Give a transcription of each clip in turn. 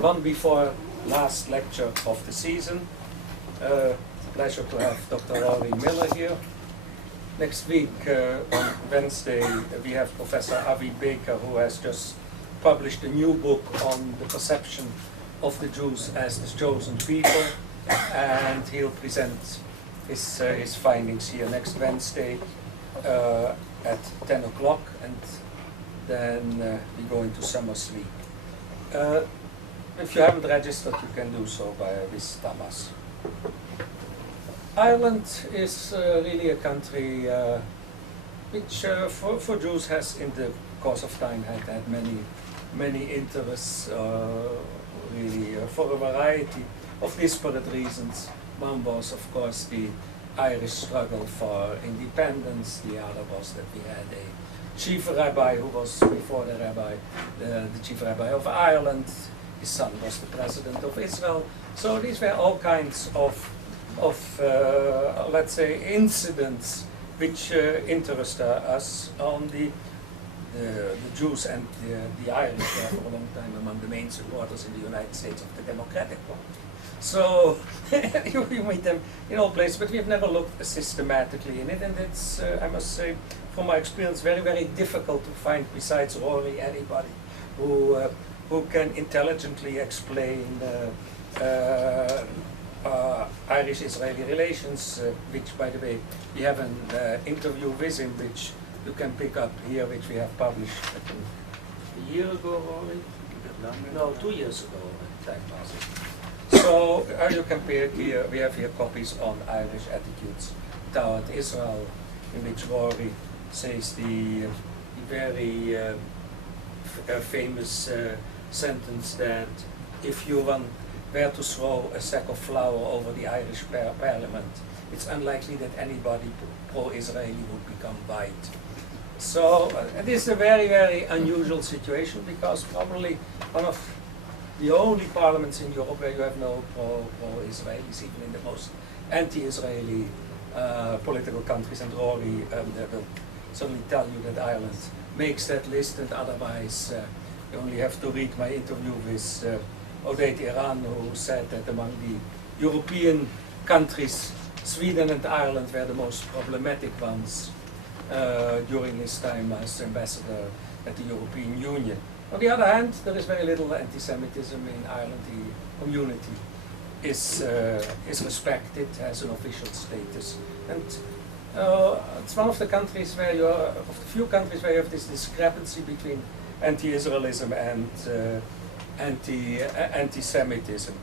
one before last lecture of the season. Pleasure to have Dr. Rory Miller here. Next week, on Wednesday, we have Professor Avi Baker, who has just published a new book on the perception of the Jews as the chosen people, and he'll present his findings here next Wednesday at 10 o'clock, and then we go into summer sleep. If you haven't registered, you can do so with Tamas. Ireland is really a country which for Jews has in the course of time had many interests, really for a variety of disparate reasons. One was of course the Irish struggle for independence, the other was that we had a chief rabbi who was before the rabbi, the chief rabbi of Ireland. His son was the president of Israel. So these were all kinds of let's say, incidents which interest us on the Jews and the Irish were for a long time among the main supporters in the United States of the Democratic Party. So you meet them in all places, but we've never looked systematically in it, and it's, I must say, from my experience, very, very difficult to find, besides Rory, anybody who can intelligently explain Irish-Israeli relations, which, by the way, we have an interview with him, which you can pick up here, which we have published, I think, a year ago, Rory? No, 2 years ago, time passes. So you can pick here, we have here copies on Irish attitudes toward Israel, in which Rory says the very famous sentence that if you were to throw a sack of flour over the Irish parliament, it's unlikely that anybody pro-Israeli would become white. So this is a very, very unusual situation, because probably one of the only parliaments in Europe where you have no pro-Israelis, even in the most anti-Israeli political countries, and Rory will certainly tell you that Ireland makes that list, and otherwise you only have to read my interview with Oded Iran, who said that among the European countries, Sweden and Ireland were the most problematic ones during his time as ambassador at the European Union. On the other hand, there is very little anti-Semitism in Ireland. The community is respected, has an official status, and it's one of the countries where of the few countries where you have this discrepancy between anti-Israelism and anti-Semitism.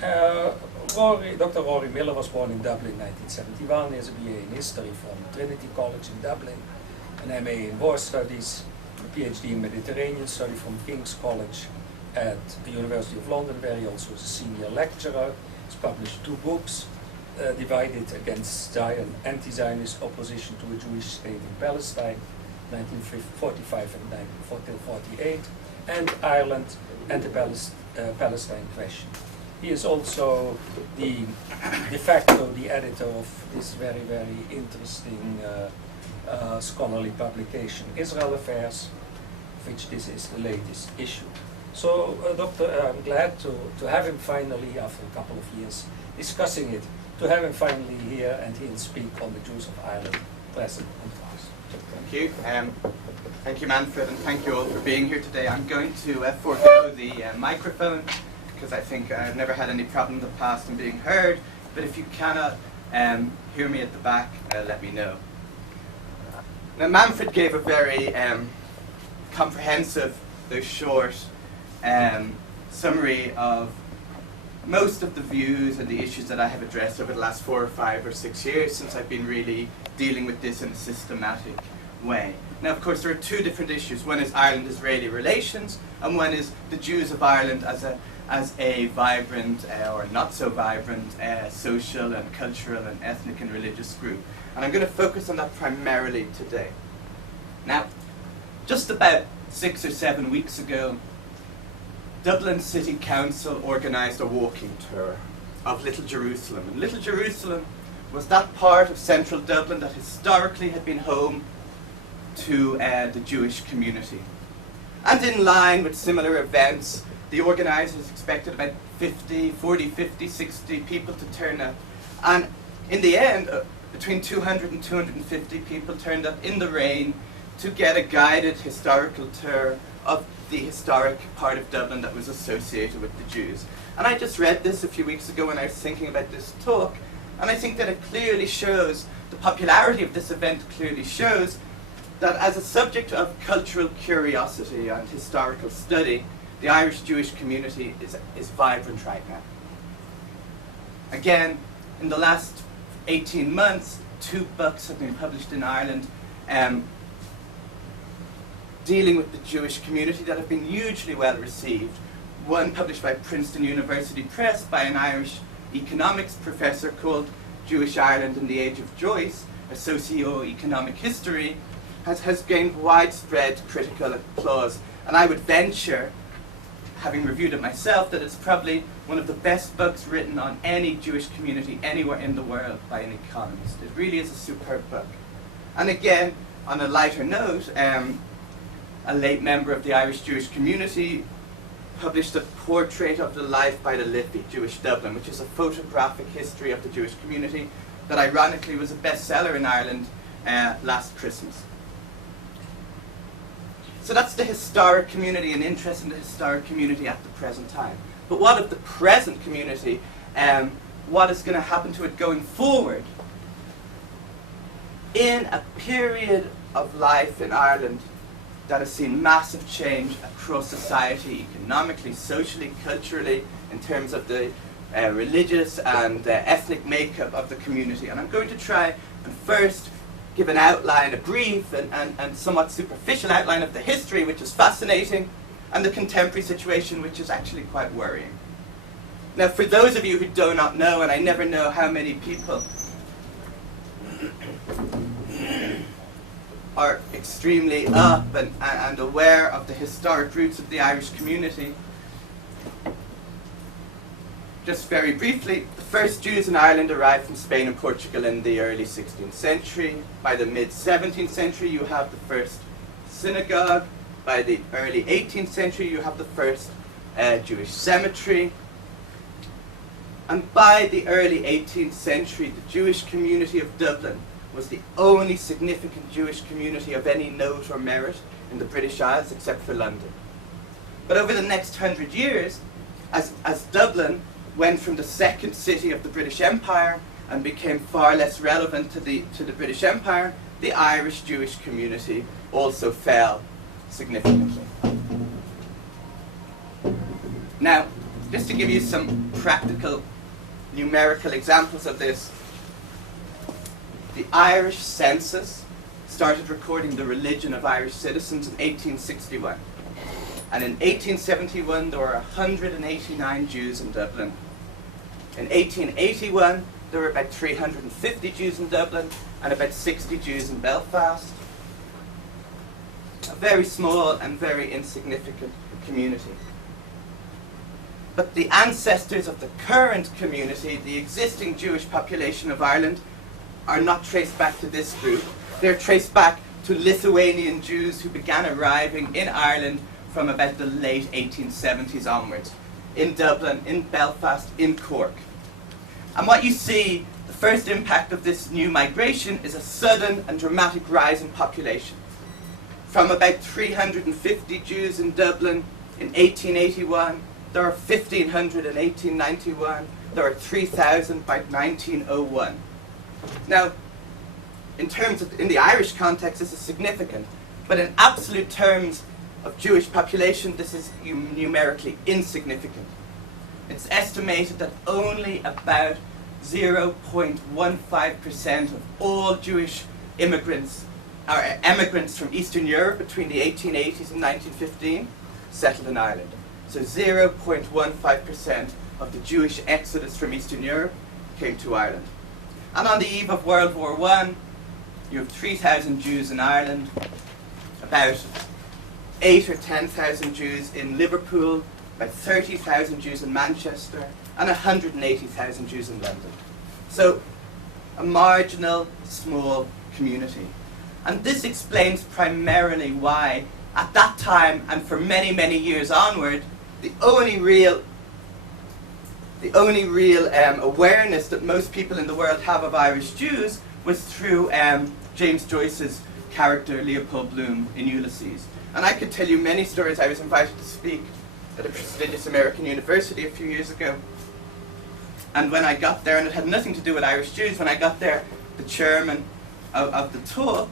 Dr. Rory Miller was born in Dublin in 1971. He has a BA in history from Trinity College in Dublin, an MA in war studies, a Ph.D. in Mediterranean study from King's College at the University of London, where he also is a senior lecturer. He's published 2 books, Divided Against Anti-Zionist Opposition to a Jewish State in Palestine, 1945 and 1948, and Ireland and the Palestine Question. He is also de facto the editor of this very, very interesting scholarly publication, Israel Affairs, of which this is the latest issue. So, I'm glad to have him finally, after a couple of years discussing it, to have him finally here, and he'll speak on the Jews of Ireland, present and past. Thank you. Thank you, Manfred, and thank you all for being here today. I'm going to forego the microphone, because I think I've never had any problem in the past in being heard, but if you cannot hear me at the back, let me know. Now, Manfred gave a very comprehensive, though short, summary of most of the views and the issues that I have addressed over the last 4 or 5 or 6 years, since I've been really dealing with this in a systematic way. Now, of course, there are 2 different issues. One is Ireland-Israeli relations, and one is the Jews of Ireland as a vibrant or not so vibrant social and cultural and ethnic and religious group. And I'm going to focus on that primarily today. Now, just about 6 or 7 weeks ago, Dublin City Council organised a walking tour of Little Jerusalem. And Little Jerusalem was that part of central Dublin that historically had been home to the Jewish community. And in line with similar events, the organisers expected about 40, 50, 60 people to turn up. And in the end, between 200 and 250 people turned up in the rain to get a guided historical tour of the historic part of Dublin that was associated with the Jews. And I just read this a few weeks ago when I was thinking about this talk, and I think that it clearly shows, the popularity of this event clearly shows that as a subject of cultural curiosity and historical study, the Irish Jewish community is vibrant right now. Again, in the last 18 months, 2 books have been published in Ireland dealing with the Jewish community that have been hugely well received. One published by Princeton University Press by an Irish economics professor called Jewish Ireland in the Age of Joyce, a socio-economic history, has gained widespread critical applause. And I would venture, having reviewed it myself, that it's probably one of the best books written on any Jewish community anywhere in the world by an economist. It really is a superb book. And again, on a lighter note, a late member of the Irish Jewish community published a portrait of the life by the Liffey, Jewish Dublin, which is a photographic history of the Jewish community that ironically was a bestseller in Ireland last Christmas. So that's the historic community and interest in the historic community at the present time. But what of the present community? What is going to happen to it going forward? In a period of life in Ireland that has seen massive change across society, economically, socially, culturally, in terms of the religious and ethnic makeup of the community. And I'm going to try and first give an outline, a brief and somewhat superficial outline of the history, which is fascinating, and the contemporary situation, which is actually quite worrying. Now, for those of you who do not know, and I never know how many people are extremely up and aware of the historic roots of the Irish community, just very briefly, the first Jews in Ireland arrived from Spain and Portugal in the early 16th century. By the mid-17th century, you have the first synagogue. By the early 18th century, you have the first Jewish cemetery. And by the early 18th century, the Jewish community of Dublin was the only significant Jewish community of any note or merit in the British Isles except for London. But over the next 100 years, as Dublin went from the second city of the British Empire and became far less relevant to the British Empire, the Irish Jewish community also fell significantly. Now, just to give you some practical numerical examples of this, the Irish census started recording the religion of Irish citizens in 1861. And in 1871, there were 189 Jews in Dublin. In 1881, there were about 350 Jews in Dublin and about 60 Jews in Belfast. A very small and very insignificant community. But the ancestors of the current community, the existing Jewish population of Ireland, are not traced back to this group. They're traced back to Lithuanian Jews who began arriving in Ireland from about the late 1870s onwards, in Dublin, in Belfast, in Cork. And what you see, the first impact of this new migration is a sudden and dramatic rise in population. From about 350 Jews in Dublin in 1881, there are 1,500 in 1891, there are 3,000 by 1901. Now, in the Irish context, this is significant, but in absolute terms of Jewish population, this is numerically insignificant. It's estimated that only about 0.15% of all Jewish immigrants or emigrants from Eastern Europe between the 1880s and 1915 settled in Ireland. So 0.15% of the Jewish exodus from Eastern Europe came to Ireland. And on the eve of World War I, you have 3,000 Jews in Ireland, about 8,000 or 10,000 Jews in Liverpool, about 30,000 Jews in Manchester, and 180,000 Jews in London. So, a marginal, small community. And this explains primarily why, at that time, and for many, many years onward, the only real awareness that most people in the world have of Irish Jews was through James Joyce's character Leopold Bloom in Ulysses. And I could tell you many stories. I was invited to speak at a prestigious American university a few years ago. And when I got there, and it had nothing to do with Irish Jews, when I got there, the chairman of the talk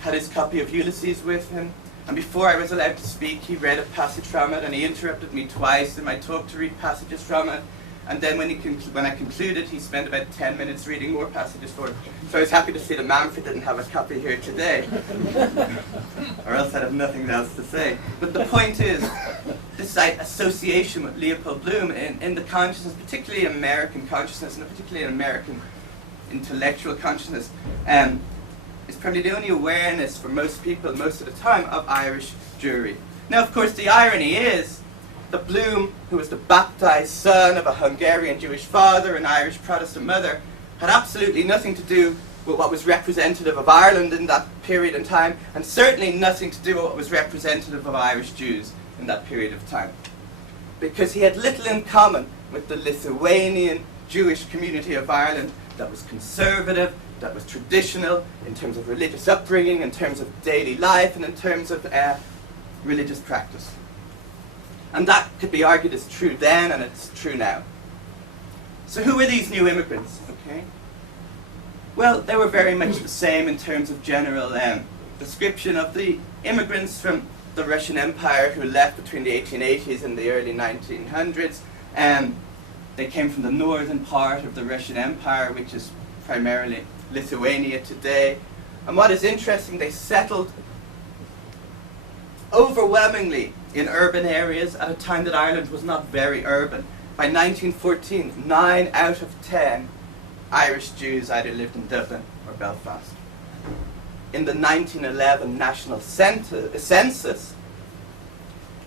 had his copy of Ulysses with him. And before I was allowed to speak, he read a passage from it, and he interrupted me twice in my talk to read passages from it. And then when I concluded, he spent about 10 minutes reading more passages for it. So I was happy to see that Manfred didn't have a copy here today. Or else I'd have nothing else to say. But the point is, this association with Leopold Bloom in the consciousness, particularly American consciousness, and particularly in American intellectual consciousness, is probably the only awareness for most people, most of the time, of Irish Jewry. Now, of course, the irony is that Bloom, who was the baptized son of a Hungarian Jewish father and Irish Protestant mother, had absolutely nothing to do with what was representative of Ireland in that period in time, and certainly nothing to do with what was representative of Irish Jews in that period of time. Because he had little in common with the Lithuanian Jewish community of Ireland that was conservative, that was traditional in terms of religious upbringing, in terms of daily life, and in terms of religious practice. And that could be argued as true then, and it's true now. So who were these new immigrants? Okay. Well, they were very much the same in terms of general description of the immigrants from the Russian Empire who left between the 1880s and the early 1900s. They came from the northern part of the Russian Empire, which is primarily Lithuania today. And what is interesting, they settled overwhelmingly in urban areas at a time that Ireland was not very urban. By 1914, 9 out of 10 Irish Jews either lived in Dublin or Belfast. In the 1911 national census,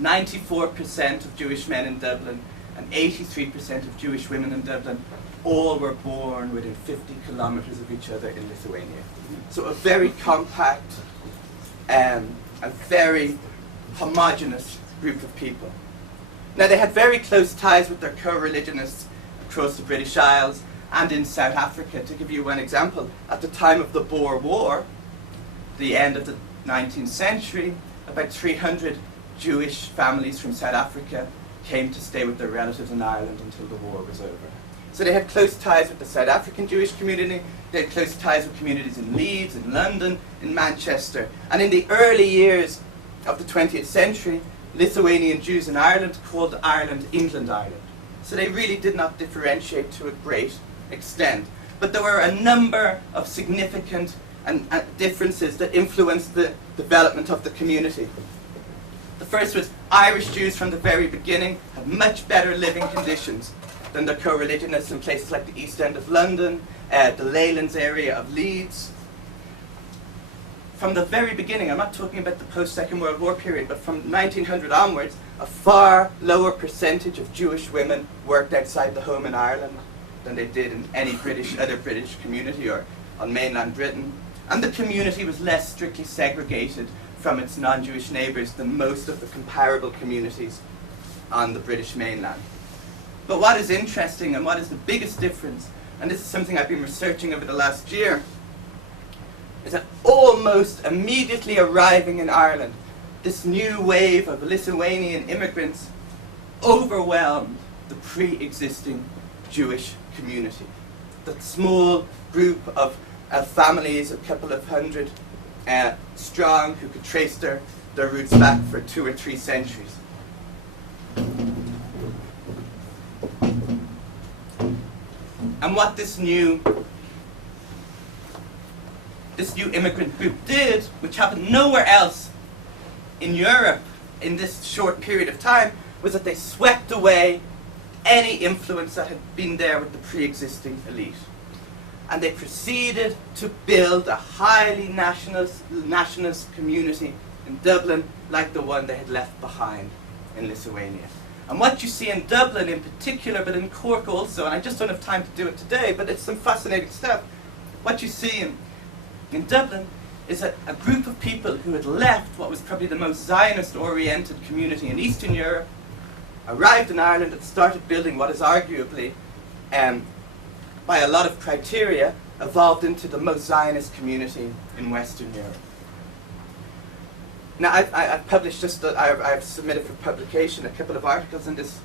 94% of Jewish men in Dublin and 83% of Jewish women in Dublin all were born within 50 kilometers of each other in Lithuania. So a very compact, a very homogeneous group of people. Now, they had very close ties with their co-religionists across the British Isles and in South Africa. To give you one example, at the time of the Boer War, the end of the 19th century, about 300 Jewish families from South Africa came to stay with their relatives in Ireland until the war was over. So they had close ties with the South African Jewish community, they had close ties with communities in Leeds, in London, in Manchester. And in the early years of the 20th century, Lithuanian Jews in Ireland called Ireland England Ireland. So they really did not differentiate to a great extent. But there were a number of significant differences that influenced the development of the community. The first was Irish Jews from the very beginning had much better living conditions than their co-religionists in places like the East End of London, the Leylands area of Leeds. From the very beginning, I'm not talking about the post-Second World War period, but from 1900 onwards, a far lower percentage of Jewish women worked outside the home in Ireland than they did in any other British community or on mainland Britain. And the community was less strictly segregated from its non-Jewish neighbours than most of the comparable communities on the British mainland. But what is interesting and what is the biggest difference, and this is something I've been researching over the last year, is that almost immediately arriving in Ireland, this new wave of Lithuanian immigrants overwhelmed the pre-existing Jewish community. That small group of families, a couple of hundred strong, who could trace their roots back for 2 or 3 centuries. And what this new immigrant group did, which happened nowhere else in Europe in this short period of time, was that they swept away any influence that had been there with the pre-existing elite. And they proceeded to build a highly nationalist community in Dublin like the one they had left behind in Lithuania. And what you see in Dublin in particular, but in Cork also, and I just don't have time to do it today, but it's some fascinating stuff. What you see in Dublin is a group of people who had left what was probably the most Zionist-oriented community in Eastern Europe arrived in Ireland and started building what is arguably, by a lot of criteria, evolved into the most Zionist community in Western Europe. Now, I've published I've submitted for publication a couple of articles on this,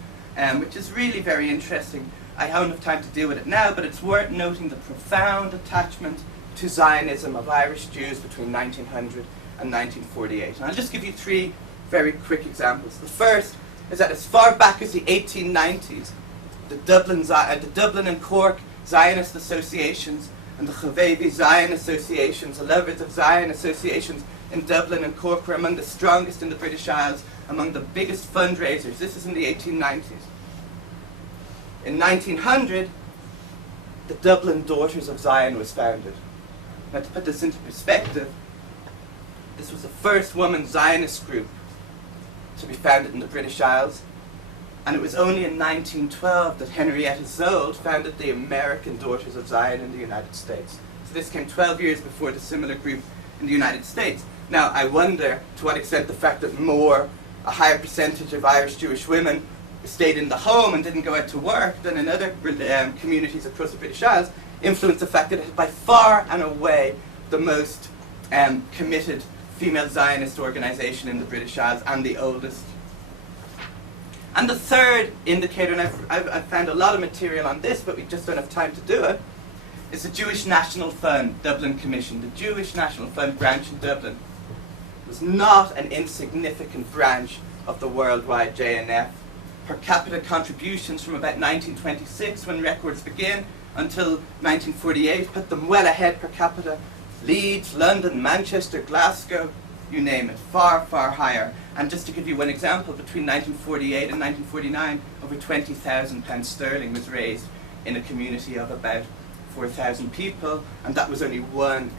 which is really very interesting. I don't have time to deal with it now, but it's worth noting the profound attachment to Zionism of Irish Jews between 1900 and 1948. And I'll just give you three very quick examples. The first is that as far back as the 1890s, the Dublin and Cork Zionist associations and the Chavevi Zion associations, the Lovers of Zion associations in Dublin and Cork were among the strongest in the British Isles, among the biggest fundraisers. This is in the 1890s. In 1900, the Dublin Daughters of Zion was founded. Now, to put this into perspective, this was the first woman Zionist group to be founded in the British Isles, and it was only in 1912 that Henrietta Zold founded the American Daughters of Zion in the United States. So this came 12 years before the similar group in the United States. Now, I wonder to what extent the fact that a higher percentage of Irish Jewish women stayed in the home and didn't go out to work than in other communities across the British Isles influenced the fact that it is by far and away the most committed female Zionist organization in the British Isles and the oldest. And the third indicator, and I've found a lot of material on this, but we just don't have time to do it, is the Jewish National Fund Dublin Commission. The Jewish National Fund branch in Dublin was not an insignificant branch of the worldwide JNF. Per capita contributions from about 1926, when records begin, until 1948, put them well ahead per capita. Leeds, London, Manchester, Glasgow, you name it, far, far higher. And just to give you one example, between 1948 and 1949, over £20,000 sterling was raised in a community of about 4,000 people, and that was only one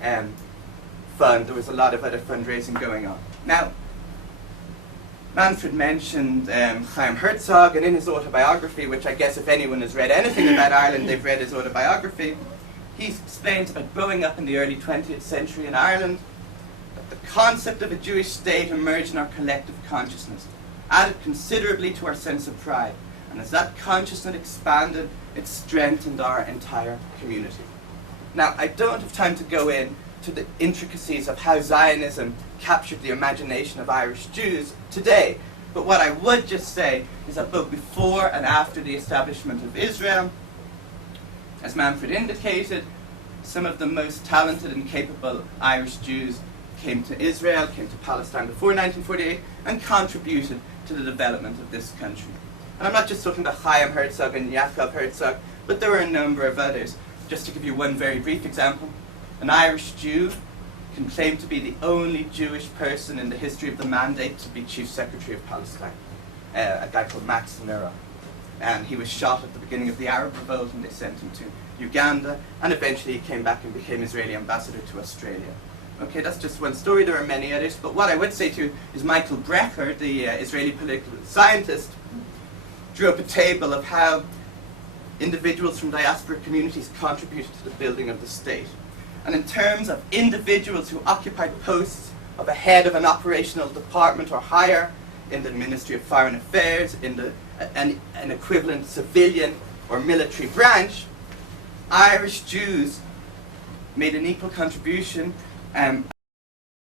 fund. There was a lot of other fundraising going on. Now, Manfred mentioned Chaim Herzog, and in his autobiography, which I guess if anyone has read anything about Ireland, they've read his autobiography, he explains about growing up in the early 20th century in Ireland, that the concept of a Jewish state emerged in our collective consciousness, added considerably to our sense of pride, and as that consciousness expanded, it strengthened our entire community. Now, I don't have time to go into the intricacies of how Zionism captured the imagination of Irish Jews today, but what I would just say is that both before and after the establishment of Israel, as Manfred indicated, some of the most talented and capable Irish Jews came to Israel, came to Palestine before 1948, and contributed to the development of this country. And I'm not just talking about Chaim Herzog and Yaakov Herzog, but there were a number of others. Just to give you one very brief example, an Irish Jew can claim to be the only Jewish person in the history of the mandate to be Chief Secretary of Palestine, a guy called Max Nura. And he was shot at the beginning of the Arab Revolt, and they sent him to Uganda, and eventually he came back and became Israeli ambassador to Australia. Okay, that's just one story. There are many others, but what I would say to you is Michael Brecher, the Israeli political scientist, drew up a table of how individuals from diaspora communities contributed to the building of the state. And in terms of individuals who occupied posts of a head of an operational department or higher in the Ministry of Foreign Affairs, in an equivalent civilian or military branch, Irish Jews made an equal contribution